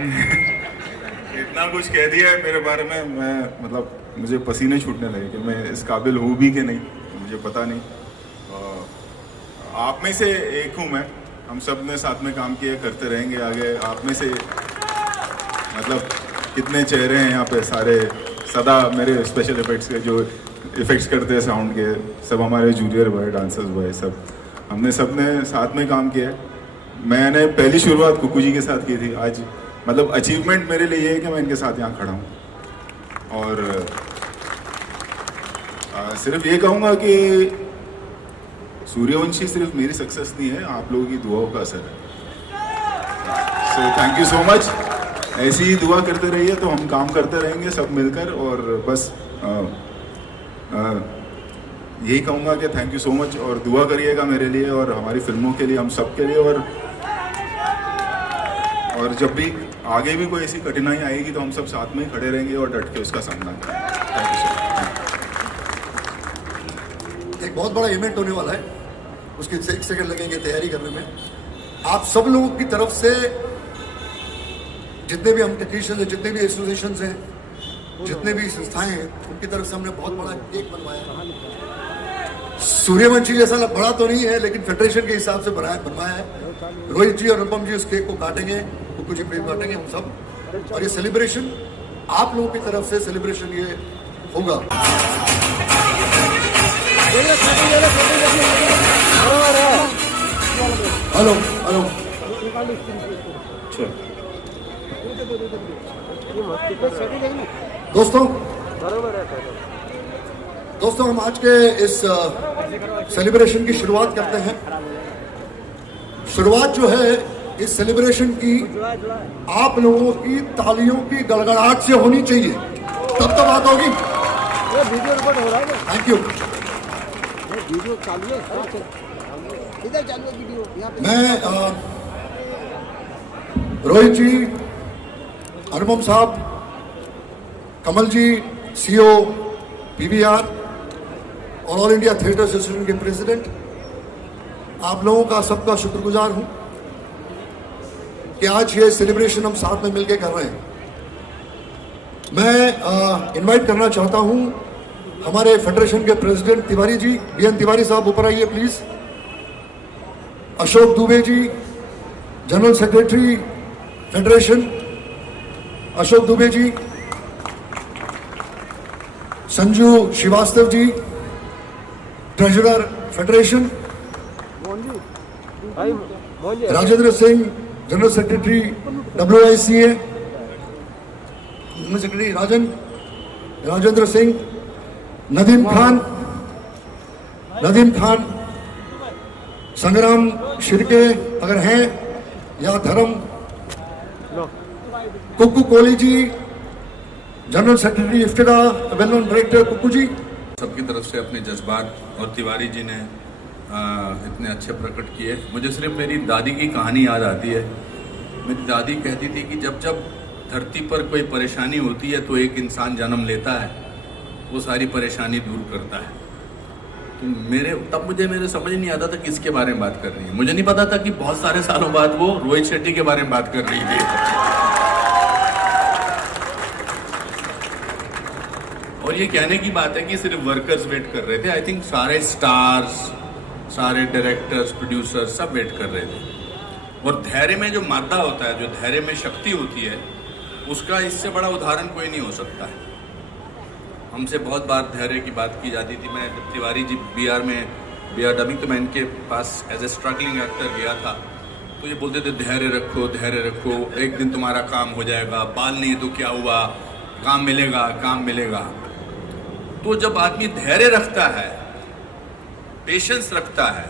इतना कुछ कह दिया है मेरे बारे में, मैं मतलब मुझे पसीने छूटने लगे कि मैं इस काबिल हूँ भी कि नहीं, मुझे पता नहीं। आप में से एक हूँ मैं, हम सब ने साथ में काम किया, करते रहेंगे आगे। आप में से मतलब कितने चेहरे हैं यहाँ पे, सारे सदा मेरे स्पेशल इफेक्ट्स के जो इफेक्ट्स करते हैं साउंड के, सब हमारे जूनियर बॉय, डांसर्स बॉय, सब हमने सब ने साथ में काम किया। मैंने पहली शुरुआत कुकू जी के साथ की थी। आज मतलब अचीवमेंट मेरे लिए ये है कि मैं इनके साथ यहाँ खड़ा हूँ। और सिर्फ ये कहूँगा कि सूर्यवंशी सिर्फ मेरी सक्सेस नहीं है, आप लोगों की दुआओं का असर है। So thank you so much. ऐसी ही दुआ करते रहिए तो हम काम करते रहेंगे सब मिलकर। और बस यही कहूँगा कि थैंक यू सो मच, और दुआ करिएगा मेरे लिए और हमारी फिल्मों के लिए, हम सब के लिए। और जब भी आगे भी कोई ऐसी कठिनाई आएगी तो हम सब साथ में ही खड़े रहेंगे और डट के उसका सामना करेंगे। Thank you so much. एक बहुत बड़ा इवेंट होने वाला है, उसके 1 सेकंड लगेंगे तैयारी करने में। आप सब लोगों की तरफ से, जितने भी हम टेक्नीशियन हैं, जितने भी एसोसिएशन हैं, जितने भी संस्थाएं हैं, उनकी तरफ से हमने बहुत बड़ा केक बनवाया। सूर्यवंशी जैसा बड़ा तो नहीं है, लेकिन फेडरेशन के हिसाब से बनवाया है। रोहित जी और अनुपम जी उस केक को काटेंगे, कुछ जी प्रेम काटेंगे हम सब। और ये सेलिब्रेशन आप लोगों की तरफ से सेलिब्रेशन ये होगा। हेलो हेलो, दोस्तों हम आज के इस सेलिब्रेशन की शुरुआत करते हैं। शुरुआत जो है इस सेलिब्रेशन की आप लोगों की तालियों की गड़गड़ाहट से होनी चाहिए, तब तो बात होगी। वीडियो रिकॉर्ड हो रहा है। Thank you. वीडियो चालू है, इधर चालू है वीडियो। मैं रोहित जी, अनुपम साहब, कमल जी, सीओ पीवीआर और ऑल इंडिया थिएटर एसोसिएशन के प्रेसिडेंट, आप लोगों का सबका शुक्रगुजार हूं कि आज ये सेलिब्रेशन हम साथ में मिलकर कर रहे हैं। मैं इनवाइट करना चाहता हूं हमारे फेडरेशन के प्रेसिडेंट तिवारी जी, बीएन तिवारी साहब ऊपर आइए please. Ashok Dubey ji, general secretary federation, Ashok Dubey ji. Sanju Srivastava ji, treasurer federation. Rajendra Singh, general secretary WICA, general secretary Rajendra Singh. Nadeem Khan, Sangram Shirke अगर हैं, या धर्म, Kukku Kohli ji, general secretary IFTDA, well known director Kukku ji. सबकी तरफ से अपने जज्बात, और तिवारी जी ने इतने अच्छे प्रकट किए। मुझे सिर्फ मेरी दादी की कहानी याद आती है। मेरी दादी कहती थी कि जब जब धरती पर कोई परेशानी होती है तो एक इंसान जन्म लेता है, वो सारी परेशानी दूर करता है। तो तब मेरे समझ नहीं आता था किसके बारे में बात कर रही है। मुझे नहीं पता था कि बहुत सारे सालों बाद वो रोहित शेट्टी के बारे में बात कर रही थी। और ये कहने की बात है कि सिर्फ वर्कर्स वेट कर रहे थे। आई थिंक सारे स्टार्स, सारे डायरेक्टर्स, प्रोड्यूसर्स सब वेट कर रहे थे। और धैर्य में जो मादा होता है, जो धैर्य में शक्ति होती है, उसका इससे बड़ा उदाहरण कोई नहीं हो सकता है। हमसे बहुत बार धैर्य की बात की जाती थी। मैं जब तिवारी जी BR डबिंग, तो मैं इनके पास एज ए स्ट्रगलिंग एक्टर गया था, तो ये बोलते थे धैर्य रखो, एक दिन तुम्हारा काम हो जाएगा, बाल नहीं तो क्या हुआ, काम मिलेगा। तो जब आदमी धैर्य रखता है, पेशेंस रखता है,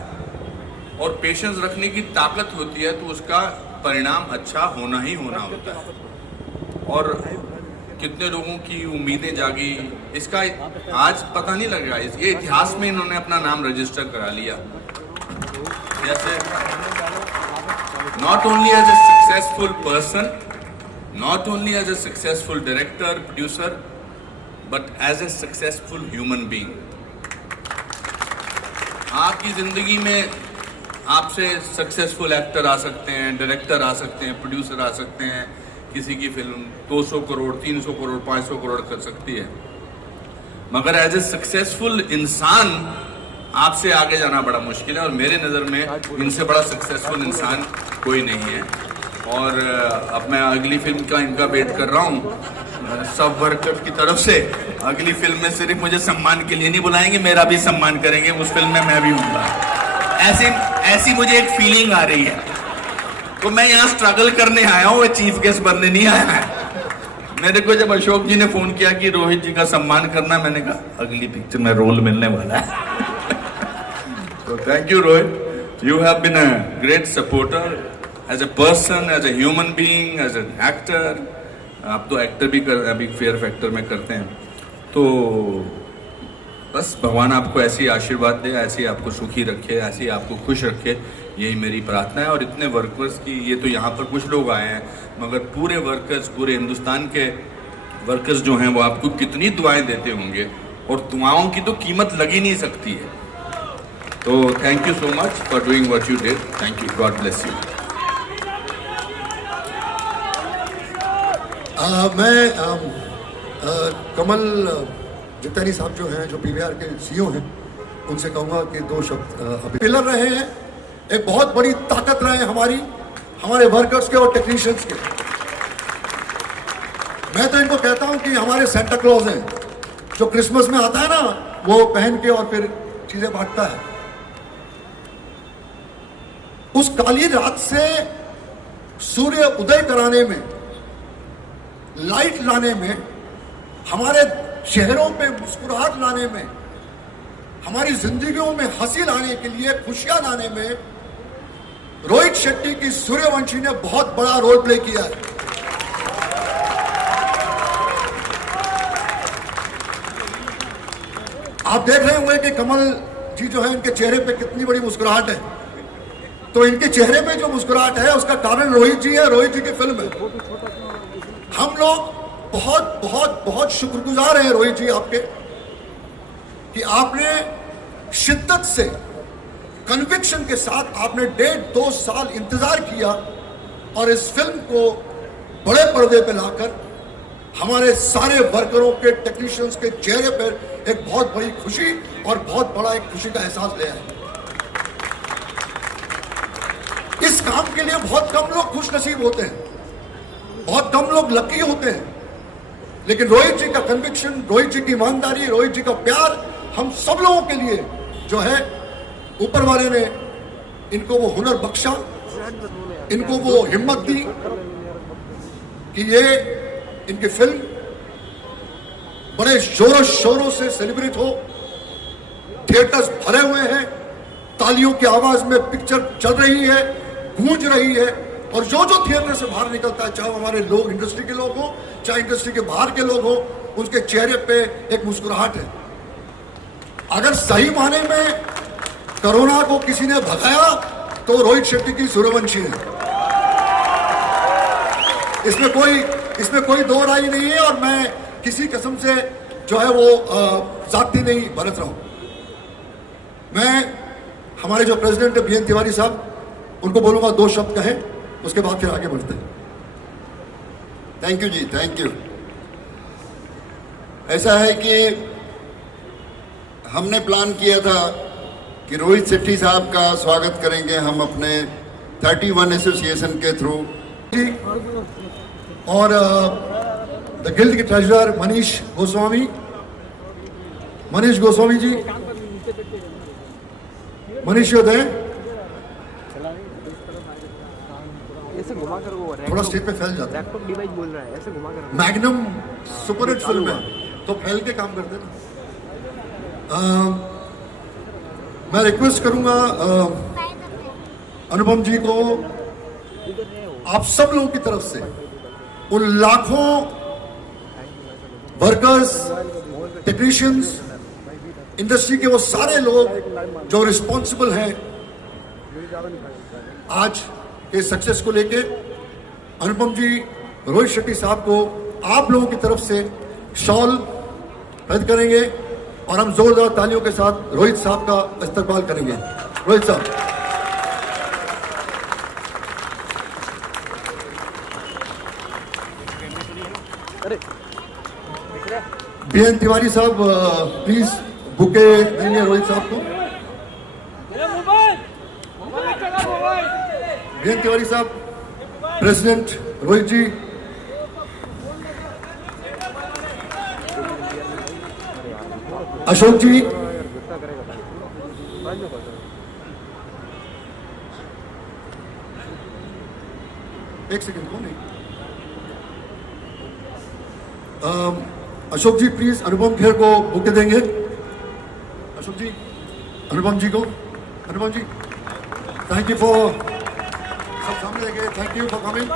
और पेशेंस रखने की ताकत होती है, तो उसका परिणाम अच्छा होना ही होना होता है। और कितने लोगों की उम्मीदें जागी, इसका आज पता नहीं लग रहा है। ये इतिहास में इन्होंने अपना नाम रजिस्टर करा लिया। जैसे not only as a successful person, not only as a successful director, producer, but as a successful human being. आपकी जिंदगी में आपसे सक्सेसफुल एक्टर आ सकते हैं, डायरेक्टर आ सकते हैं, प्रोड्यूसर आ सकते हैं, किसी की फिल्म 200 करोड़, 300 करोड़, 500 करोड़ कर सकती है, मगर एज ए सक्सेसफुल इंसान आपसे आगे जाना बड़ा मुश्किल है, और मेरे नज़र में इनसे बड़ा सक्सेसफुल इंसान कोई नहीं है। और अब मैं अगली फिल्म का इनका वेट कर रहा हूँ सब वर्कर्स की तरफ से। अगली फिल्म में सिर्फ मुझे सम्मान के लिए नहीं बुलाएंगे, मेरा भी सम्मान करेंगे, उस फिल्म में मैं भी हूँगा। ऐसी मुझे एक फीलिंग आ रही है। तो मैं यहाँ स्ट्रगल करने आया हूँ, चीफ गेस्ट बनने नहीं आया है। मेरे को जब अशोक जी ने फोन किया कि रोहित जी का सम्मान करना, मैंने कहा अगली पिक्चर में रोल मिलने वाला है। तो thank you Rohit, you have been a great supporter as a person, as a human being, as an actor. आप तो एक्टर भी अभी फेयर फैक्टर में करते हैं। तो बस भगवान आपको ऐसी आशीर्वाद दे, ऐसी आपको सुखी रखे, ऐसी आपको खुश रखे, यही मेरी प्रार्थना है। और इतने वर्कर्स की, ये तो यहाँ पर कुछ लोग आए हैं, मगर पूरे वर्कर्स, पूरे हिंदुस्तान के वर्कर्स जो हैं वो आपको कितनी दुआएं देते होंगे, और दुआओं की तो कीमत लग ही नहीं सकती है। तो thank you so much for doing what you did. Thank you, god bless you. Kamal जितनी साहब जो हैं, जो पीवीआर के सीईओ हैं, उनसे कहूँगा कि दो शब्द अभी पिलर रहे हैं, एक बहुत बड़ी ताकत रहे हैं हमारे वर्कर्स के और टेक्नीशियंस के। मैं तो इनको कहता हूं कि हमारे सेंटा क्लॉज हैं, जो क्रिसमस में आता है ना, वो पहन के और फिर चीजें बांटता है। उस काली रात से सूर्य उदय कराने में, लाइट लाने में, हमारे चेहरों पे मुस्कुराहट लाने में, हमारी जिंदगियों में हंसी लाने के लिए, खुशियां लाने में रोहित शेट्टी की सूर्यवंशी ने बहुत बड़ा रोल प्ले किया है। आप देख रहे होंगे कि कमल जी जो है, इनके चेहरे पे कितनी बड़ी मुस्कुराहट है। तो इनके चेहरे पे जो मुस्कुराहट है, उसका कारण रोहित जी है, रोहित जी की फिल्म है। हम लोग बहुत बहुत बहुत शुक्रगुजार हैं रोहित जी आपके, कि आपने शिद्दत से, कन्विक्शन के साथ आपने 1.5-2 साल इंतजार किया, और इस फिल्म को बड़े पर्दे पे लाकर हमारे सारे वर्करों के, टेक्नीशियंस के चेहरे पर एक बहुत बड़ी खुशी और बहुत बड़ा एक खुशी का एहसास ले आए। इस काम के लिए बहुत कम लोग खुश नसीब होते हैं, बहुत कम लोग लकी होते हैं, लेकिन रोहित जी का कन्विक्शन, रोहित जी की ईमानदारी, रोहित जी का प्यार हम सब लोगों के लिए जो है, ऊपर वाले ने इनको वो हुनर बख्शा, इनको वो हिम्मत दी कि ये इनकी फिल्म बड़े जोरों शोरों से सेलिब्रेट हो। थिएटर्स भरे हुए हैं, तालियों की आवाज में पिक्चर चल रही है, गूंज रही है, और जो जो थिएटर से बाहर निकलता है, चाहे हमारे लोग, इंडस्ट्री के लोग हो, चाहे इंडस्ट्री के बाहर के लोग हो, उनके चेहरे पे एक मुस्कुराहट है। अगर सही माने में कोरोना को किसी ने भगाया, तो रोहित शेट्टी की सूर्यवंशी है। इसमें कोई दो राय नहीं है, और मैं किसी किस्म से जो है वो जाति नहीं बरत रहा हूं। मैं हमारे जो प्रेसिडेंट है बीएन तिवारी साहब, उनको बोलूंगा 2 शब्द कहें, उसके बाद फिर आगे बढ़ते हैं। थैंक यू जी, थैंक यू। ऐसा है कि हमने प्लान किया था कि रोहित शेट्टी साहब का स्वागत करेंगे हम अपने 31 एसोसिएशन के थ्रू जी, और द गिल्ड के ट्रेजरर मनीष गोस्वामी जी, मनीष योदय, ऐसे घुमा कर वो थोड़ा स्टेज पे फैल जाता है। लैपटॉप डिवाइस बोल रहा है, ऐसे घुमा कर। मैग्नम सुपरहिट फिल्म है, तो फैल के काम करते ना। मैं रिक्वेस्ट करूंगा अनुपम जी को, आप सब लोगों की तरफ से, उन लाखों वर्कर्स, टेक्नीशियंस, इंडस्ट्री के वो सारे लोग जो रिस्पॉन्सिबल हैं आज के सक्सेस को लेके, अनुपम जी, रोहित शेट्टी साहब को आप लोगों की तरफ से शॉल खरीद करेंगे, और हम जोरदार तालियों के साथ रोहित साहब का इस्तकबाल करेंगे। रोहित साहब, बीएन तिवारी साहब प्लीज बुके देंगे रोहित साहब को। बीएन तिवारी साहब, प्रेसिडेंट रोहित जी। अशोक जी, एक सेकंड कौन है? अशोक जी प्लीज अनुपम खेर को बुके देंगे। अशोक जी, अनुपम जी को। Anupam ji, thank you for, सब सामने देंगे, thank you for coming.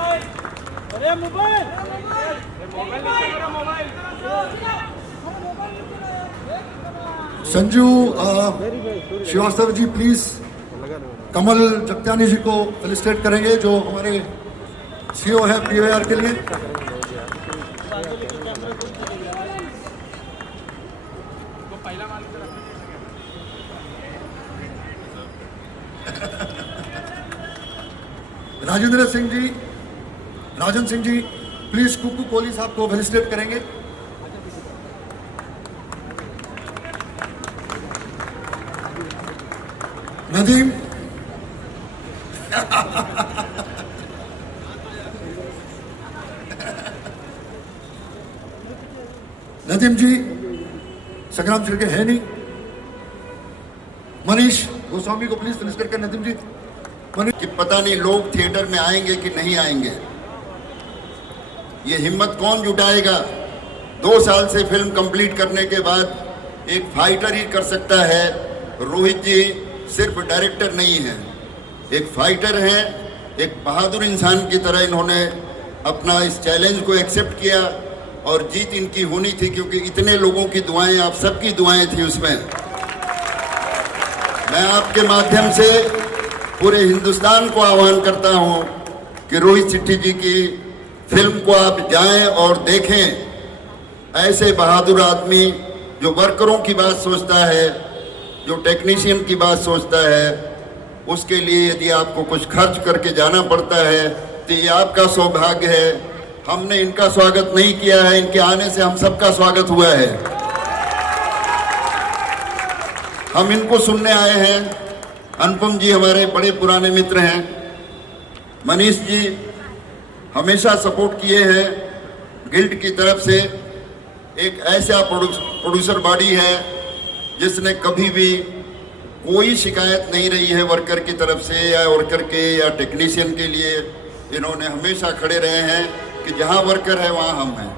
Sanju Srivastava ji please Kamal Jagtiani ji को फेलिसिटेट करेंगे जो हमारे सीईओ है पीओआर के लिए। राजेंद्र सिंह जी, राजन सिंह जी प्लीज कुकू कोहली साहब को फेलिसिटेट करेंगे। नदीम, नदीम जी संग्राम छिड़के है नहीं। मनीष गोस्वामी को प्लीज फेलिसिटेट करें। नदीम जी, कि पता नहीं लोग थिएटर में आएंगे कि नहीं आएंगे, ये हिम्मत कौन जुटाएगा। 2 साल से फिल्म कंप्लीट करने के बाद एक फाइटर ही कर सकता है। रोहित जी सिर्फ डायरेक्टर नहीं है, एक फाइटर है, एक बहादुर इंसान की तरह इन्होंने अपना इस चैलेंज को एक्सेप्ट किया और जीत इनकी होनी थी क्योंकि इतने लोगों की दुआएं, आप सबकी दुआएं थी उसमें। मैं आपके माध्यम से पूरे हिंदुस्तान को आह्वान करता हूं कि रोहित शेट्टी जी की फिल्म को आप जाएं और देखें। ऐसे बहादुर आदमी जो वर्करों की बात सोचता है, जो टेक्नीशियन की बात सोचता है, उसके लिए यदि आपको कुछ खर्च करके जाना पड़ता है तो ये आपका सौभाग्य है। हमने इनका स्वागत नहीं किया है, इनके आने से हम सबका स्वागत हुआ है। हम इनको सुनने आए हैं। अनुपम जी हमारे बड़े पुराने मित्र हैं। मनीष जी हमेशा सपोर्ट किए हैं। गिल्ड की तरफ से एक ऐसा प्रोड्यूसर बॉडी है जिसने कभी भी कोई शिकायत नहीं रही है वर्कर की तरफ से या वर्कर के या टेक्नीशियन के लिए। इन्होंने हमेशा खड़े रहे हैं कि जहां वर्कर है वहां हम हैं।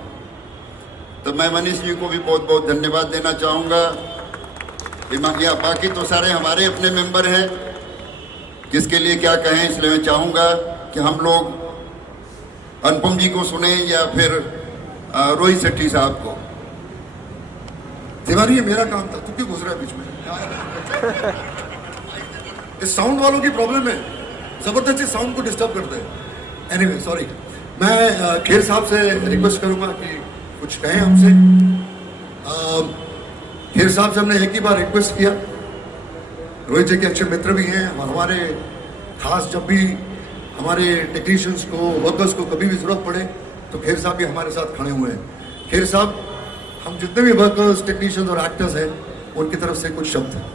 तो मैं मनीष जी को भी बहुत बहुत धन्यवाद देना चाहूँगा। या बाकी तो सारे हमारे अपने मेंबर हैं, किसके लिए क्या कहें, इसलिए मैं चाहूँगा कि हम लोग अनुपम जी को सुने या फिर रोहित शेट्टी साहब को। तिवारी ये मेरा काम था, तू क्यों घुस रहा है बीच में? इस साउंड वालों की प्रॉब्लम है, जबरदस्ती साउंड को डिस्टर्ब करते हैं। Anyway sorry. मैं खेर साहब से रिक्वेस्ट करूंगा कि कुछ कहें हमसे। खेर साहब से हमने एक ही बार रिक्वेस्ट किया। रोहित जी के अच्छे मित्र भी हैं और हमारे खास जब भी हमारे टेक्नीशियंस को, वर्कर्स को कभी भी जरूरत पड़े तो खेर साहब भी हमारे साथ खड़े हुए हैं। खेर साहब, हम जितने भी वर्कर्स, टेक्नीशियंस और एक्टर्स हैं उनकी तरफ से कुछ शब्द हैं।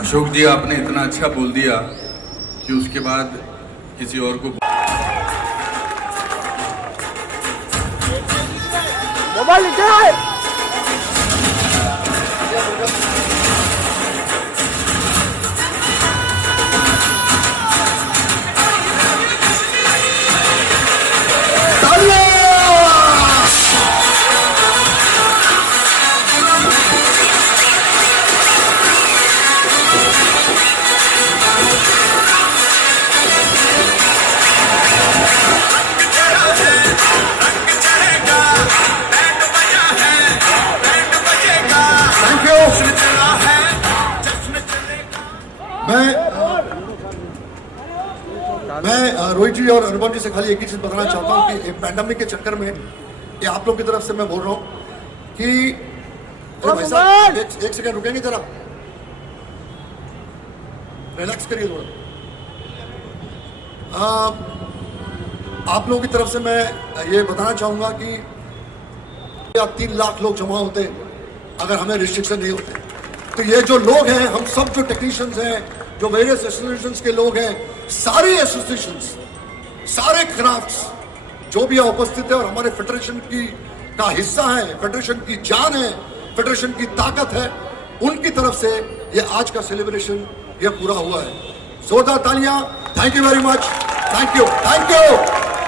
अशोक जी, आपने इतना अच्छा बोल दिया कि उसके बाद किसी और को मोबाइल नीचे। मैं रोहित जी और अनुपम जी से खाली एक ही चीज बताना चाहता हूँ कि पैंडेमिक के चक्कर में ये आप लोग की तरफ से मैं बोल रहा हूँ कि भाई साहब एक सेकंड रुकेंगे जरा, रिलैक्स करिए थोड़ा। आप लोगों की तरफ से मैं ये बताना चाहूंगा कि 3 लाख लोग जमा होते अगर हमें रिस्ट्रिक्शन नहीं होते। तो ये जो लोग हैं, हम सब जो टेक्नीशियंस हैं, जो वेरियस एसोसिएशंस के लोग हैं, सारे एसोसिएशंस, सारे क्राफ्ट्स जो भी यहाँ उपस्थित है और हमारे फेडरेशन की का हिस्सा है, फेडरेशन की जान है, फेडरेशन की ताकत है, उनकी तरफ से ये आज का सेलिब्रेशन ये पूरा हुआ है। जोरदार तालियां। Thank you very much. Thank you, thank you.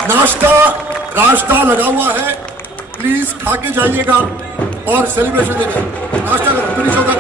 नाश्ता लगा हुआ है, प्लीज खा के जाइएगा और सेलिब्रेशन देगा। नाश्ता करो, फिनिश होगा।